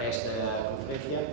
para esta conferencia.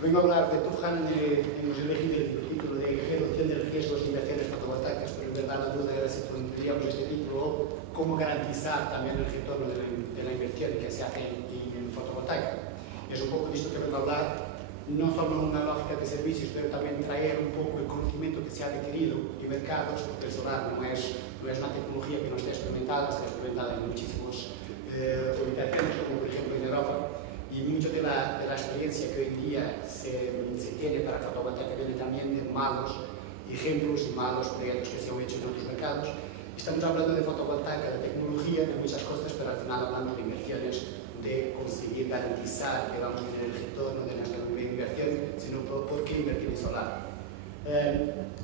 Vengo a hablar de Top Hannah, hemos elegido el título de Reducción de riesgos de inversiones fotovoltaicas, pero en verdad la duda era si pondríamos este título o cómo garantizar también el retorno de la inversión que se hace en fotovoltaica. Es un poco de esto que vengo a hablar, no solo una lógica de servicios, pero también traer un poco el conocimiento que se ha adquirido en mercados, porque el solar no es una tecnología que no esté experimentada, está experimentada en muchísimas ubicaciones, como por ejemplo en Europa. Y mucho de la experiencia que hoy en día se tiene para fotovoltaica viene también de malos ejemplos y malos proyectos que se han hecho en otros mercados. Estamos hablando de fotovoltaica, de tecnología, de muchas cosas, pero al final hablando de inversiones, de conseguir garantizar que vamos a tener el retorno de nuestra inversión, sino por qué invertir en solar.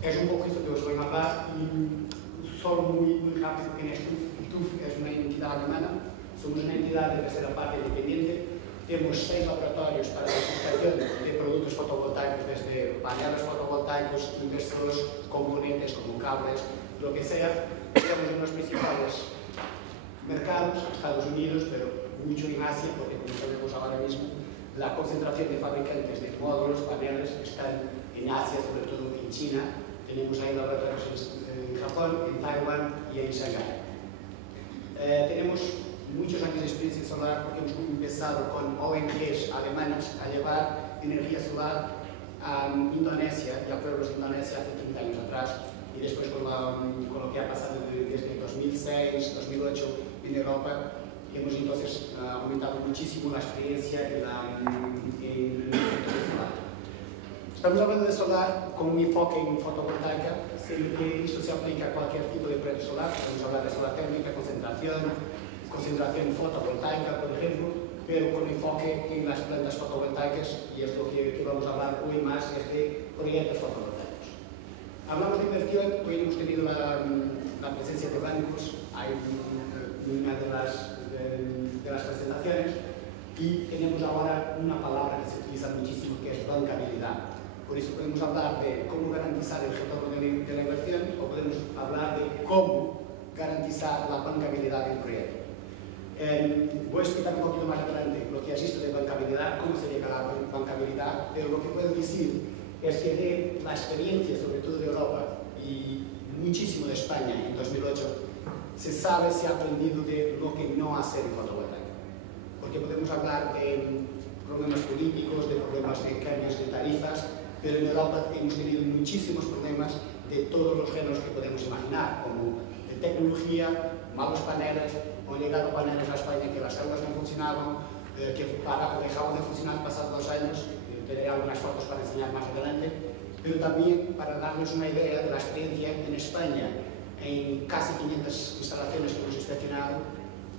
Es un poco esto que os voy a hablar y solo muy rápido, porque TÜV es una entidad alemana, somos una entidad de tercera parte independiente. Tenemos 6 laboratorios para la fabricación de productos fotovoltaicos, desde paneles fotovoltaicos, inversores, componentes como cables, lo que sea. Estamos en los principales mercados, Estados Unidos, pero mucho en Asia, porque como sabemos ahora mismo, la concentración de fabricantes de módulos, paneles, están en Asia, sobre todo en China. Tenemos ahí laboratorios en Japón, en Taiwán y en Shanghái. Tenemos muchos años de experiencia solar porque hemos empezado con ONGs alemanas a llevar energía solar a Indonesia y a pueblos de Indonesia hace 30 años atrás, y después con lo que ha pasado desde 2006, 2008 en Europa, hemos entonces aumentado muchísimo la experiencia en el sector solar. Estamos hablando de solar con un enfoque en fotovoltaica, siendo que esto se aplica a cualquier tipo de proyecto solar. Podemos hablar de solar térmica, concentración fotovoltaica, por ejemplo, pero con enfoque en las plantas fotovoltaicas, y es lo que vamos a hablar hoy más, es de proyectos fotovoltaicos. Hablamos de inversión, hoy hemos tenido la presencia de bancos, hay una de las presentaciones, y tenemos ahora una palabra que se utiliza muchísimo, que es bancabilidad. Por eso podemos hablar de cómo garantizar el retorno de la inversión, o podemos hablar de cómo garantizar la bancabilidad del proyecto. Voy a explicar un poquito más adelante lo que es esto de bancabilidad, cómo se llega a la bancabilidad, pero lo que puedo decir es que de la experiencia, sobre todo de Europa y muchísimo de España en 2008, se sabe, se ha aprendido de lo que no hacer en fotovoltaica. Porque podemos hablar de problemas políticos, de problemas de cambios de tarifas, pero en Europa hemos tenido muchísimos problemas de todos los géneros que podemos imaginar, como de tecnología, malos paneles, han llegado paneles a España que las células no funcionaban, que dejaban de funcionar pasados 2 años. Tendré algunas fotos para enseñar más adelante, pero también para darnos una idea de la experiencia en España. En casi 500 instalaciones que hemos inspeccionado,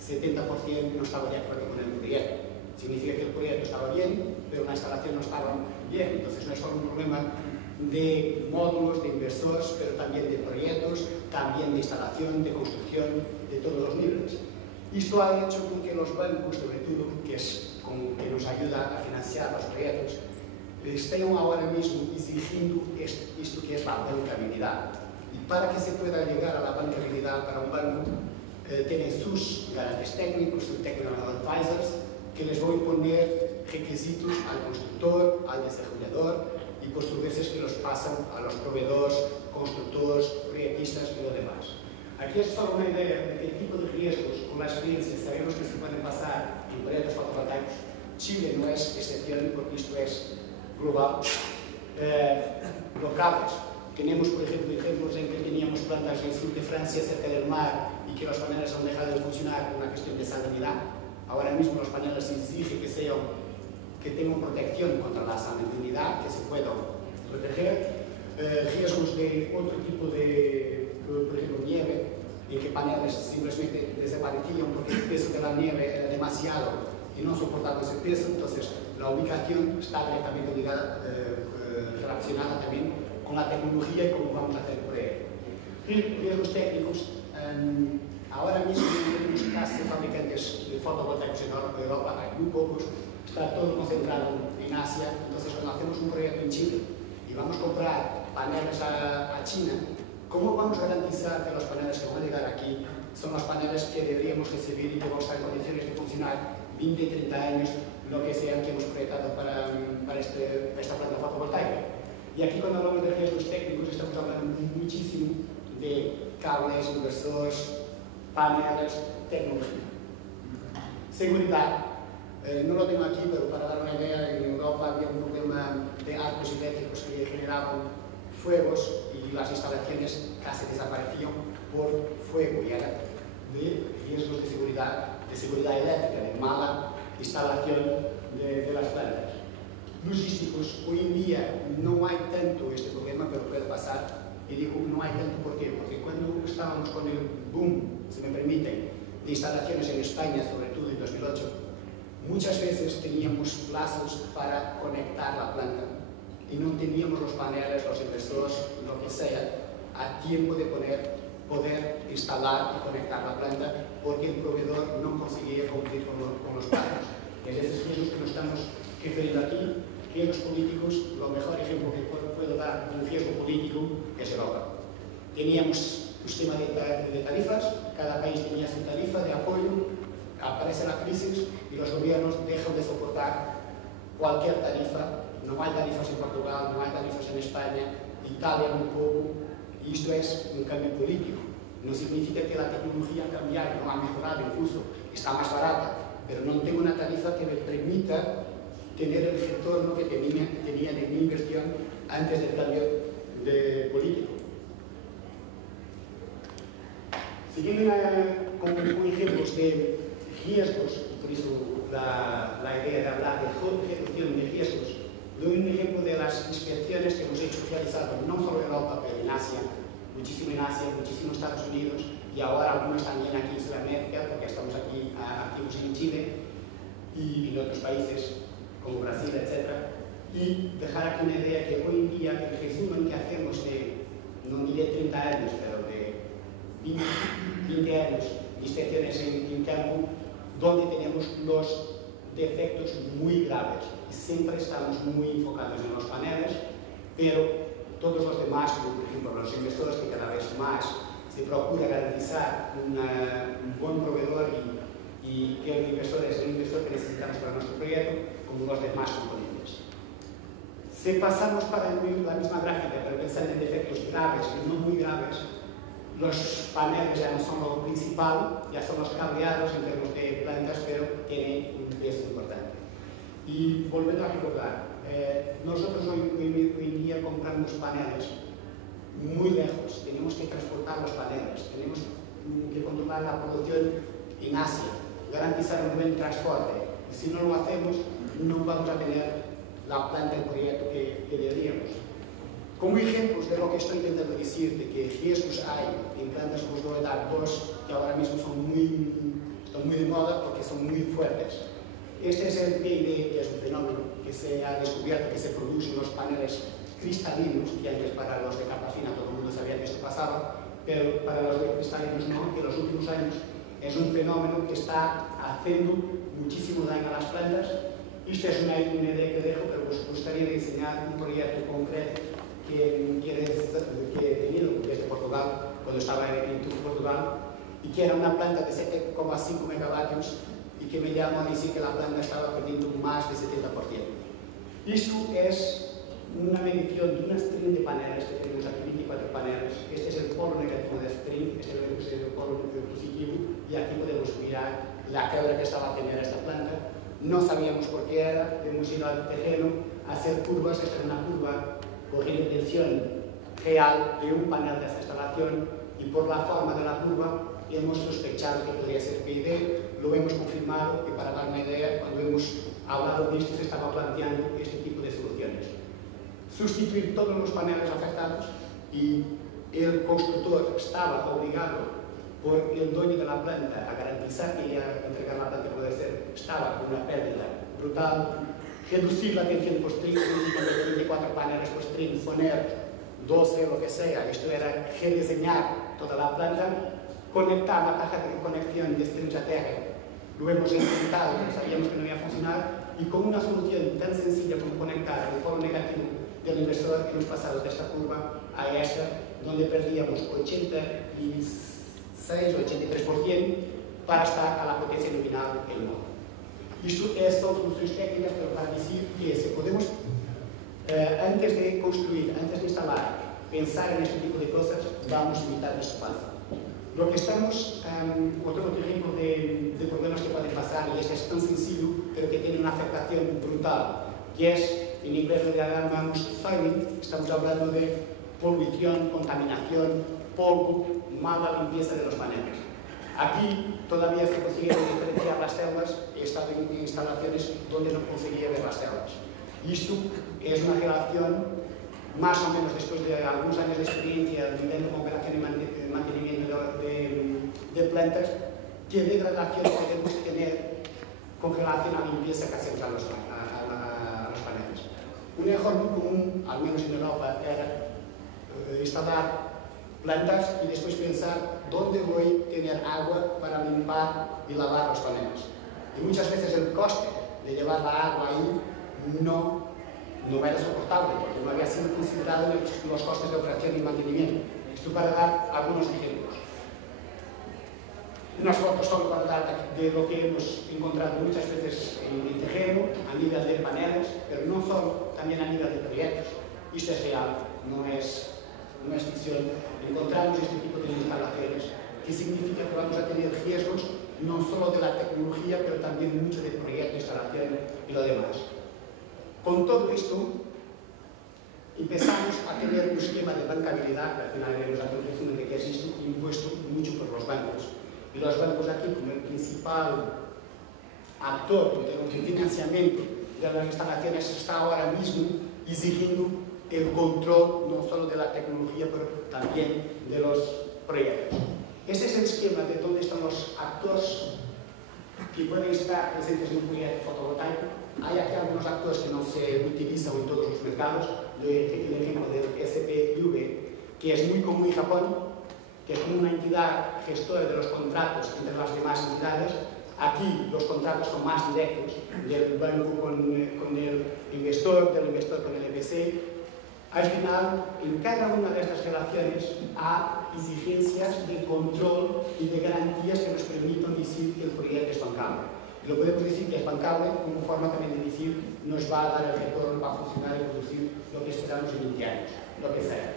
70% no estaba de acuerdo con el proyecto. Significa que el proyecto estaba bien, pero la instalación no estaba bien. Entonces no es solo un problema de módulos, de inversores, pero también de proyectos, también de instalación, de construcción, de todos los niveles. Esto ha hecho con que los bancos, sobre todo, que nos ayuda a financiar los proyectos, estén ahora mismo exigiendo esto que es la bancabilidad. Y para que se pueda llegar a la bancabilidad para un banco, tienen sus garantes técnicos, sus technical advisors, que les voy a imponer requisitos al constructor, al desarrollador, y por veces que los pasan a los proveedores, constructores, proyectistas y lo demás. Aquí es solo una idea de qué tipo de riesgos, con la experiencia, sabemos que se pueden pasar en proyectos fotovoltaicos. Chile no es excepción, porque esto es global. Locales. Tenemos, por ejemplo, ejemplos en que teníamos plantas en el sur de Francia, cerca del mar, y que los paneles han dejado de funcionar por una cuestión de salinidad. Ahora mismo los paneles se exige que tengan protección contra la salinidad, que se puedan proteger. Riesgos de otro tipo de, por ejemplo, nieve, en que paneles simplemente desaparecían porque el peso de la nieve era demasiado y no soportaba ese peso. Entonces la ubicación está directamente ligada, relacionada también con la tecnología y cómo vamos a hacer el proyecto. Riesgos técnicos. Ahora mismo tenemos casi fabricantes de fotovoltaicos en Europa, hay muy pocos, está todo concentrado en Asia. Entonces cuando hacemos un proyecto en Chile y vamos a comprar paneles a China, ¿cómo vamos a garantizar que los paneles que van a llegar aquí son los paneles que deberíamos recibir y que van a estar en condiciones de funcionar 20, 30 años, lo que sea Y aquí cuando hablamos de riesgos técnicos estamos hablando muchísimo de cables, inversores, paneles, tecnología. Seguridad. No lo tengo aquí, pero para dar una idea, en Europa había un problema de arcos eléctricos que generaban fuegos y las instalaciones casi desaparecían por fuego y era de riesgos de seguridad eléctrica, de mala instalación de las plantas. Logísticos, hoy en día no hay tanto este problema, pero puede pasar. Y digo no hay tanto, ¿por qué? Porque cuando estábamos con el boom, si me permiten, de instalaciones en España, sobre todo en 2008, muchas veces teníamos plazos para conectar la planta y no teníamos los paneles, los inversores, lo que sea, a tiempo de poder instalar y conectar la planta porque el proveedor no conseguía cumplir con los plazos. Es esos riesgos que nos estamos refiriendo aquí. Riesgos políticos, lo mejor ejemplo que puedo dar de un riesgo político es Europa. Teníamos un sistema de tarifas, cada país tenía su tarifa de apoyo, aparece la crisis y los gobiernos dejan de soportar cualquier tarifa. No hay tarifas en Portugal, no hay tarifas en España, Italia muy poco, y esto es un cambio político. No significa que la tecnología ha cambiado, no ha mejorado, incluso está más barata, pero no tengo una tarifa que me permita tener el retorno que tenía de mi inversión antes del cambio político. Siguiendo con ejemplos de riesgos, y por eso la idea de hablar de reducción de riesgos, doy un ejemplo de las inspecciones que hemos realizado, no solo en Europa, pero en Asia, muchísimo en Estados Unidos, y ahora algunos también aquí en Sudamérica, porque estamos aquí activos en Chile, y en otros países como Brasil, etc. Y dejar aquí una idea que hoy en día el resumen que hacemos de, no diré 30 años, pero de 20 años de inspecciones en campo, donde tenemos los defectos muy graves. Y siempre estamos muy enfocados en los paneles, pero todos los demás, como por ejemplo los inversores, que cada vez más se procura garantizar un buen proveedor y que el inversor es el inversor que necesitamos para nuestro proyecto, como los demás componentes. Si pasamos para la misma gráfica, pero pensando en defectos graves y no muy graves, los paneles ya no son lo principal, ya son los cableados en términos de plantas, pero tienen un peso importante. Y volviendo a recordar, nosotros hoy en día compramos paneles muy lejos, tenemos que transportar los paneles, tenemos que controlar la producción en Asia, garantizar un buen transporte. Y si no lo hacemos, no vamos a tener la planta de proyecto que deberíamos. Como ejemplos de lo que estoy intentando decir, de que riesgos hay en plantas, os voy a dar dos que ahora mismo están muy de moda porque son muy fuertes. Este es el PID, que es un fenómeno que se ha descubierto que se produce en los paneles cristalinos, que antes para los de capa fina todo el mundo sabía que esto pasaba, pero para los de cristalinos no, que en los últimos años es un fenómeno que está haciendo muchísimo daño a las plantas. Esta es una idea que dejo, pero os gustaría enseñar un proyecto concreto que he tenido desde Portugal, cuando estaba en Portugal, y que era una planta de 7,5 megavatios y que me llamó a decir que la planta estaba perdiendo más del 70%. Esto es una medición de una string de paneles, que tenemos aquí 24 paneles. Este es el polo negativo de string, este es el polo positivo, y aquí podemos mirar la quebra que estaba teniendo esta planta. No sabíamos por qué era, hemos ido al terreno a hacer curvas. Esta es una curva cogiendo tensión real de un panel de esta instalación, y por la forma de la curva hemos sospechado que podría ser PID, lo hemos confirmado, y para dar una idea, cuando hemos hablado de esto se estaba planteando este tipo de soluciones. Sustituir todos los paneles afectados, y el constructor estaba obligado por el dueño de la planta a garantizar que iba a entregar la planta, puede ser, estaba con una pérdida brutal. Reducir la tensión por string significa que 24 paneles por string, poner 12, lo que sea. Esto era rediseñar toda la planta, conectar la caja de conexión de strings a tierra. Lo hemos intentado, pero sabíamos que no iba a funcionar, y con una solución tan sencilla como conectar el polo negativo del inversor, hemos pasado de esta curva a esta, donde perdíamos 86 o 83% para estar a la potencia nominal el modo. Esto son soluciones técnicas, pero para decir que si podemos Antes de construir, antes de instalar, pensar en este tipo de cosas, vamos a limitar el espacio. Lo que estamos, otro ejemplo de problemas que pueden pasar, y este es tan sencillo, pero que tiene una afectación brutal, y es, en inglés le llamamos fogging, estamos hablando de polución, contaminación, polvo, mala limpieza de los paneles. Aquí todavía se consigue diferenciar las células, he estado en instalaciones donde no conseguía ver las células. Y esto es una relación, más o menos después de algunos años de experiencia viviendo con operación y mantenimiento de plantas, qué degradación podemos tener con relación a la limpieza que hacemos a los paneles. Un error muy común, al menos en Europa, era instalar plantas y después pensar dónde voy a tener agua para limpiar y lavar los paneles. Y muchas veces el coste de llevar la agua ahí no era soportable, porque no había sido considerado en los costes de operación y mantenimiento. Esto para dar algunos ejemplos. Unas fotos solo para dar de lo que hemos encontrado muchas veces en terreno, a nivel de paneles, pero no solo, también a nivel de proyectos. Esto es real, no es ficción. Encontramos este tipo de instalaciones, que significa que vamos a tener riesgos no solo de la tecnología, pero también mucho de proyecto, instalación y lo demás. Con todo esto, empezamos a tener un esquema de bancabilidad, que al final veremos la conclusión de que existe, impuesto mucho por los bancos. Y los bancos aquí, como el principal actor de financiamiento de las instalaciones, está ahora mismo exigiendo el control no solo de la tecnología, pero también de los proyectos. Ese es el esquema de dónde están los actores que pueden estar presentes en un proyecto fotovoltaico. Hay aquí algunos actores que no se utilizan en todos los mercados. Doy el ejemplo del SPV, que es muy común en Japón, que es como una entidad gestora de los contratos entre las demás entidades. Aquí los contratos son más directos, del banco con el inversor, del inversor con el EPC. Al final, en cada una de estas relaciones hay exigencias de control y de garantías que nos permitan decir que el proyecto es bancable. Y lo podemos decir que es bancable como forma también de decir nos va a dar el retorno, va a funcionar y producir lo que esperamos en 20 años, lo que sea.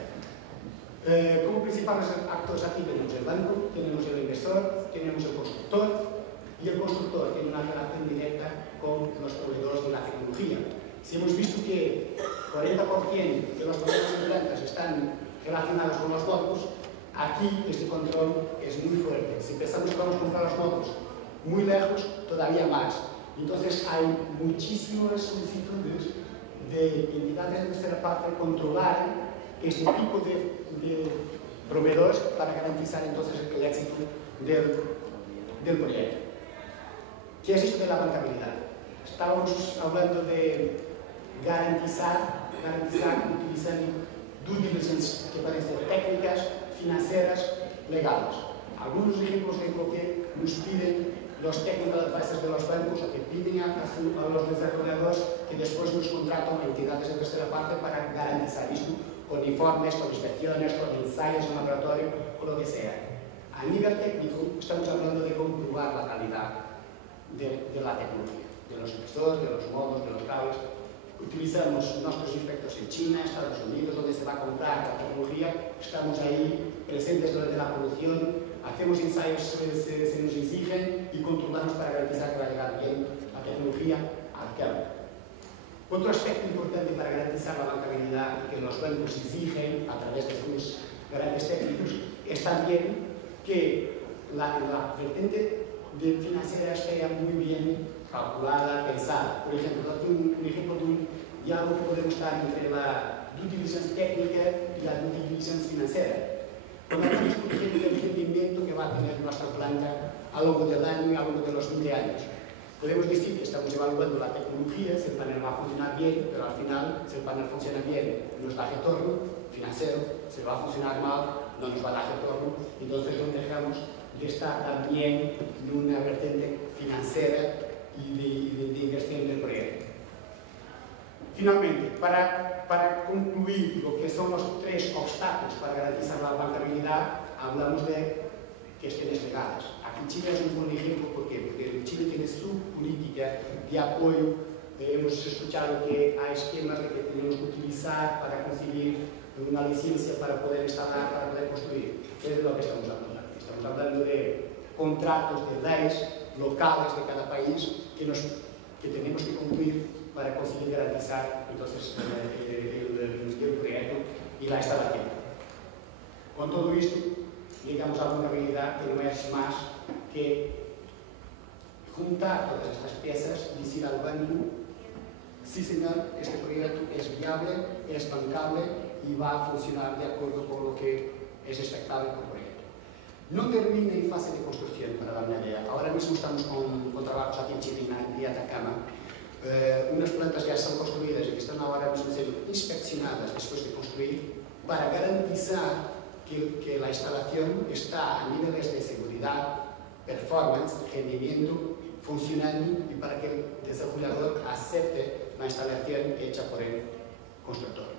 Como principales actores aquí tenemos el banco, tenemos el inversor, tenemos el constructor, y el constructor tiene una relación directa con los proveedores de la tecnología. Si hemos visto que 40% de los proyectos de plantas están relacionados con los motos, aquí este control es muy fuerte. Si pensamos que vamos a comprar los motos muy lejos, todavía más. Entonces hay muchísimas solicitudes de entidades de tercera parte controlar este tipo de proveedores para garantizar entonces el éxito del proyecto. ¿Qué es esto de la bancabilidad? Estábamos hablando de garantizar utilizando due diligence que pueden ser técnicas, financieras, legales. Algunos ejemplos de lo que nos piden los technical advisors de los bancos o que piden a los desarrolladores que después nos contratan a entidades de tercera parte para garantizar esto con informes, con inspecciones, con ensayos en laboratorio, con lo que sea. A nivel técnico estamos hablando de comprobar la calidad de la tecnología, de los inversores, de los modos, de los cables. Utilizamos nuestros inspectores en China, Estados Unidos, donde se va a comprar la tecnología. Estamos ahí presentes durante la producción, hacemos ensayos se nos exigen y controlamos para garantizar que va a llegar bien la tecnología al cable. Otro aspecto importante para garantizar la bancabilidad que los bancos exigen a través de sus grandes técnicos es también que la vertiente financiera esté muy bien calculada, pensada. Por ejemplo, aquí un ejemplo de algo que podemos dar entre la due diligence técnica y la due diligence financiera. Cuando estamos discutiendo el rendimiento que va a tener nuestra planta a lo largo del año y a lo largo de los 20 años, podemos decir que estamos evaluando la tecnología, si el panel va a funcionar bien, pero al final, si el panel funciona bien, nos da retorno financiero, si va a funcionar mal, no nos va a dar retorno, entonces nos dejamos de estar también en una vertiente financiera y de inversión del proyecto. Finalmente, para concluir lo que son los tres obstáculos para garantizar la bancabilidad, hablamos de cuestiones legales. Aquí Chile es un buen ejemplo, ¿por qué? Porque Chile tiene su política de apoyo hemos escuchado que hay esquemas de que tenemos que utilizar para conseguir una licencia para poder instalar, para poder construir. ¿Qué es de lo que estamos hablando? Estamos hablando de contratos de leyes locales de cada país que tenemos que cumplir para conseguir garantizar entonces el proyecto y la instalación. Con todo esto, llegamos a una realidad que no es más que juntar todas estas piezas y decir al banco: sí señor, este proyecto es viable, es bancable y va a funcionar de acuerdo con lo que es expectable por proyecto. No termina en fase de construcción, para dar una idea. Ahora mismo estamos con trabajos aquí en Chile, en Atacama. Unas plantas ya están construidas y que están ahora mismo siendo inspeccionadas después de construir para garantizar que la instalación está a niveles de seguridad, performance, rendimiento, funcionando y para que el desarrollador acepte la instalación hecha por el constructor.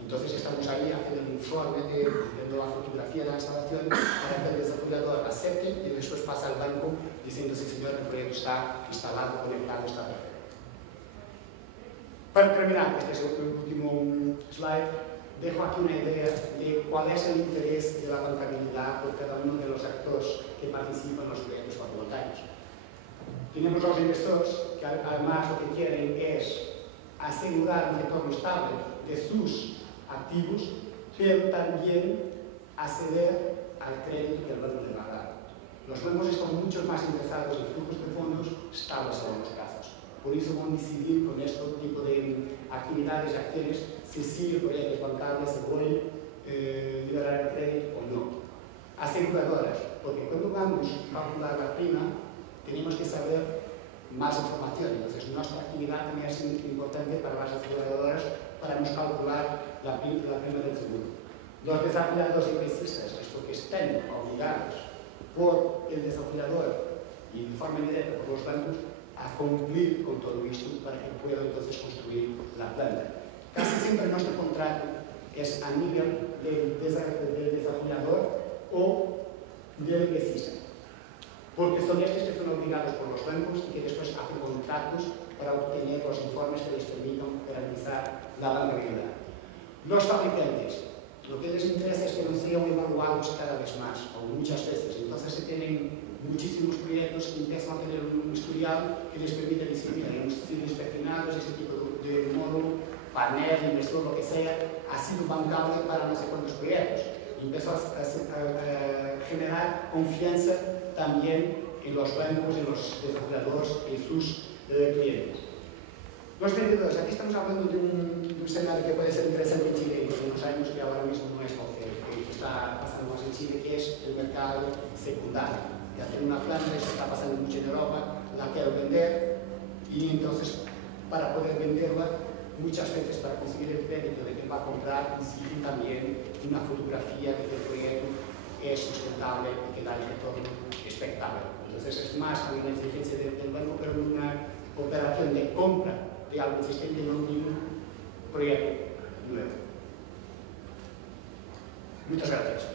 Entonces estamos ahí haciendo el informe, viendo la fotografía de la instalación para que el desarrollador acepte y después pasa al banco diciendo: sí señor, el proyecto está instalado, conectado, está perfecto. Para terminar, este es el último slide. Dejo aquí una idea de cuál es el interés de la bancabilidad por cada uno de los actores que participan en los proyectos fotovoltaicos. Tenemos los inversores que además lo que quieren es asegurar un retorno estable de sus activos, pero también acceder al crédito que el banco le va a dar. Los bancos están mucho más interesados en flujos de fondos estables en los casos. Por eso van a decidir con este tipo de actividades y acciones si sí el proyecto es bancable, si puede liberar el crédito o no. Aseguradoras, porque cuando vamos a calcular la prima, tenemos que saber más información. Entonces, nuestra actividad también es importante para las aseguradoras para nos calcular la prima del seguro. Los desarrolladores inversistas es porque están obligados por el desarrollador y de forma indirecta por los bancos a cumplir con todo esto para que pueda entonces construir la planta. Casi siempre nuestro contrato es a nivel del desarrollador o del inversista, porque son estos que son obligados por los bancos y que después hacen contratos para obtener los informes que les permitan garantizar la bancabilidad. Los fabricantes, lo que les interesa es que no sean evaluados cada vez más, o muchas veces. Entonces se tienen muchísimos proyectos que empiezan a tener un historial que les permite decir: mira, hemos sido inspeccionados, este tipo de módulo, panel, inversor, lo que sea, ha sido bancable para no sé cuántos proyectos. Y empezó a generar confianza también en los bancos, en los desarrolladores, en sus clientes. Los vendedores, aquí estamos hablando de un escenario que puede ser interesante en Chile en unos años, que ahora mismo no es lo que está pasando más en Chile, que es el mercado secundario. Ya tengo una planta, esto está pasando mucho en Europa, la quiero vender y entonces para poder venderla, muchas veces para conseguir el crédito de quien va a comprar, exigen también una fotografía de que el proyecto es sustentable y que da el retorno expectable. Entonces es más una exigencia del banco, pero una operación de compra de algo existente, no de un proyecto nuevo. Muchas gracias.